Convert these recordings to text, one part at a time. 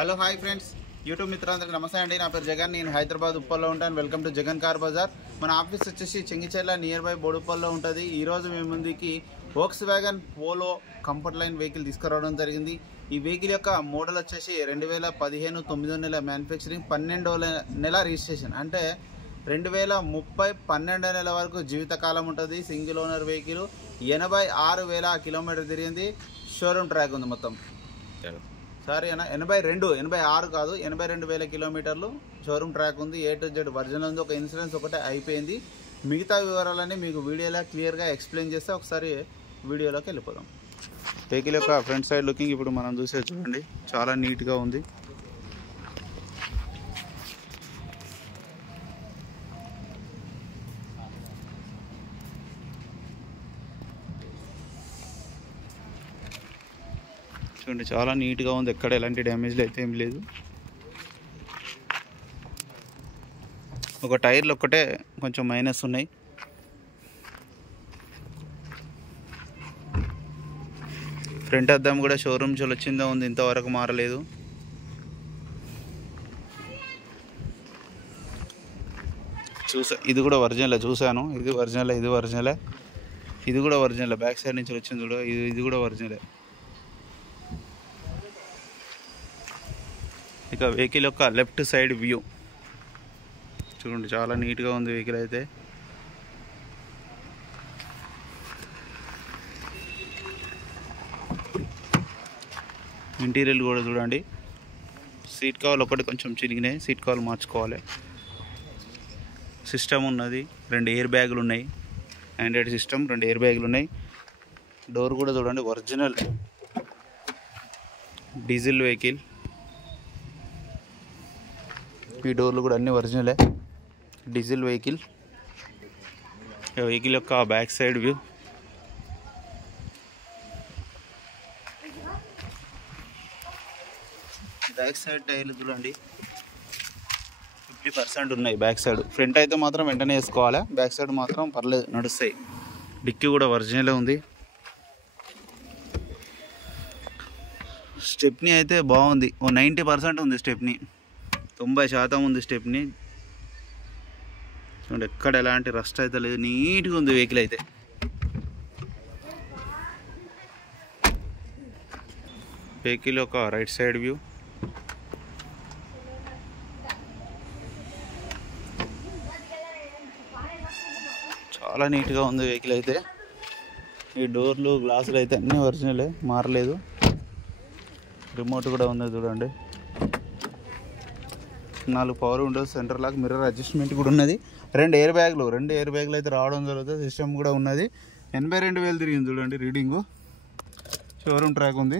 Hello hi friends, YouTube మిత్రులందరికీ నమస్తే అండి. నా పేరు జగన్, నేను హైదరాబాద్ ఉప్పల్లో ఉంటాను. Welcome to Jagan car Bazar. మన ఆఫీస్ వచ్చేసి చెంగిచెర్ల నియర్ బై బోడుప్పల్లో ఉంటుంది. ఈరోజు మేము ముందుకి Volkswagen polo comfort line vehicle తీసుకురావడం జరిగింది. ఈ వెహికల్ యొక్క మోడల్ వచ్చేసి 2015 9వ నెల మ్యానుఫ్యాక్చరింగ్, 12వ నెల రిజిస్ట్రేషన్. అంటే 2030 12వ నెల వరకు జీవితకాలం ఉంటుంది. సింగిల్ ఓనర్ వెహికల్, 86,000 కిలోమీటర్ తిరిగింది. షోరూమ్ ట్రాక్ ఉంది మొత్తం. సారీ అన్న, 86 కాదు, 82,000 కిలోమీటర్లు షోరూమ్ ట్రాక్ ఉంది. A to Z వర్జన్ ఉంది. ఒక ఇన్సూరెన్స్ ఒకటే అయిపోయింది. మిగతా వివరాలన్నీ మీకు వీడియోలో క్లియర్గా ఎక్స్ప్లెయిన్ చేస్తే ఒకసారి వీడియోలోకి వెళ్ళిపోదాం. వెహికల్ యొక్క ఫ్రంట్ సైడ్ లుకింగ్ ఇప్పుడు మనం చూసే చూడండి, చాలా నీట్గా ఉంది. చూడండి, చాలా నీట్గా ఉంది. ఎక్కడ ఎలాంటి డ్యామేజ్లు అయితే ఏం లేదు. ఒక టైర్లు ఒక్కటే కొంచెం మైనస్ ఉన్నాయి. ఫ్రంట్ అద్దం కూడా షోరూమ్ వచ్చిందో ఉంది, ఇంతవరకు మారలేదు. ఇది కూడా ఒరిజినల్ చూశాను. ఇది ఒరిజినల్, ఇది కూడా ఒరిజినల్. బ్యాక్ సైడ్ నుంచి వచ్చింది కూడా, ఇది కూడా ఒరిజినలే. ఇక వెహికల్ యొక్క లెఫ్ట్ సైడ్ వ్యూ చూడండి, చాలా నీట్గా ఉంది వెహికల్ అయితే. ఇంటీరియర్ కూడా చూడండి. సీట్ కవర్లు ఒకటి కొంచెం చిరిగినాయి, సీట్ కవర్లు మార్చుకోవాలి. సిస్టమ్ ఉన్నది, 2 ఎయిర్ బ్యాగులు ఉన్నాయి. ఆండ్రాయిడ్ సిస్టమ్, 2 ఎయిర్ బ్యాగులు ఉన్నాయి. డోర్ కూడా చూడండి, ఒరిజినల్ డీజిల్ వెహికల్. ఈ డోర్లు కూడా అన్ని ఒరిజినలే, డీజిల్ వెహికల్. వెహికల్ యొక్క back side view. Back side టైర్లు చూడండి, 50% ఉన్నాయి బ్యాక్ సైడ్. ఫ్రంట్ అయితే మాత్రం వెంటనే వేసుకోవాలి, బ్యాక్ సైడ్ మాత్రం పర్లేదు, నడుస్తాయి. డిక్కీ కూడా ఒరిజినలే ఉంది. స్టెప్నీ అయితే బాగుంది, 90% ఉంది స్టెప్నీ, 90% ఉంది స్టెప్నీ. చూడండి, ఎక్కడ ఎలాంటి రస్ట్ అయితే లేదు, నీట్గా ఉంది వెహికల్ అయితే. వెహికల్ యొక్క రైట్ సైడ్ వ్యూ. చాలా నీట్గా ఉంది వెహికల్ అయితే. ఈ డోర్లు గ్లాసులు అయితే అన్నీ ఒరిజినలే, మారలేదు. రిమోట్ కూడా ఉంది చూడండి. 4 power windows, centre lock, mirror adjustment కూడా ఉన్నది. 2 ఎయిర్ బ్యాగులు అయితే రావడం జరుగుతుంది. సిస్టమ్ కూడా ఉన్నది. 82,000 తిరిగింది చూడండి రీడింగు. షోరూమ్ ట్రాక్ ఉంది.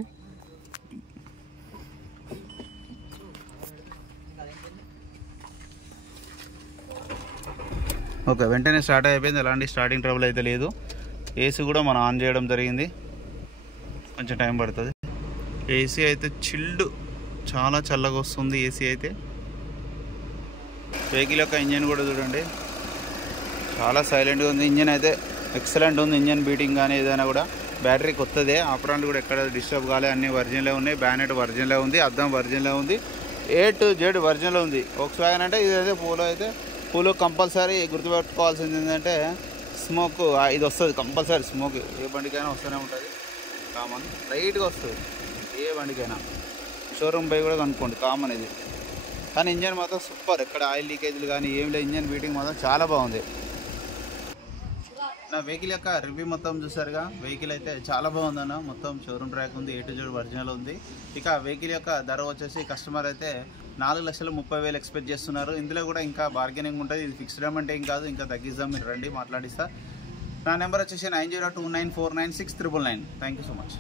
ఓకే, వెంటనే స్టార్ట్ అయిపోయింది, ఎలాంటి స్టార్టింగ్ ట్రబుల్ అయితే లేదు. ఏసీ కూడా మనం ఆన్ చేయడం జరిగింది, కొంచెం టైం పడుతుంది. ఏసీ అయితే చిల్డ్, చాలా చల్లగా వస్తుంది ఏసీ అయితే. వెహికల్ యొక్క ఇంజన్ కూడా చూడండి, చాలా సైలెంట్గా ఉంది. ఇంజన్ అయితే ఎక్సలెంట్ ఉంది. ఇంజన్ బీటింగ్ కానీ ఏదైనా కూడా. బ్యాటరీ కొత్తదే, ఆపరాంట్ కూడా ఎక్కడ డిస్టర్బ్ కాలే, అన్నీ ఒరిజినలే ఉన్నాయి. బ్యానెట్ ఒరిజినలే ఉంది, అద్దం ఒరిజినలే ఉంది, A to Z ఒరిజినల్ ఉంది. వోక్స్వ్యాగన్ అంటే ఇదైతే పోలో అయితే. పోలో కంపల్సరీ గుర్తుపెట్టుకోవాల్సింది ఏంటంటే స్మోక్ ఇది వస్తుంది కంపల్సరీ. స్మోక్ ఏ బండికైనా వస్తూనే ఉంటుంది, కామన్, లైట్గా వస్తుంది ఏ బండికైనా. షోరూమ్ పై కూడా కనుక్కోండి, కామన్ ఇది. కానీ ఇంజన్ మాత్రం సూపర్, ఎక్కడ ఆయిల్ లీకేజ్లు కానీ ఏం లేదు. ఇంజన్ బీటింగ్ మాత్రం చాలా బాగుంది. నా వెహికల్ యొక్క రివ్యూ మొత్తం చూసారుగా. వెహికల్ అయితే చాలా బాగుందన్న, మొత్తం షోరూమ్ ట్రాక్ ఉంది, A to Z ఒరిజినల్ ఉంది. ఇక వెహికల్ యొక్క ధర వచ్చేసి కస్టమర్ అయితే 4,30,000 ఎక్స్పెక్ట్ చేస్తున్నారు. ఇందులో కూడా ఇంకా బార్గెనింగ్ ఉంటుంది. ఇది ఫిక్స్డ్ అమౌంట్ ఏం కాదు, ఇంకా తగ్గిద్దాం, మీరు రండి మాట్లాడిస్తా. నా నెంబర్ వచ్చేసి 9029496999. Thank you so much.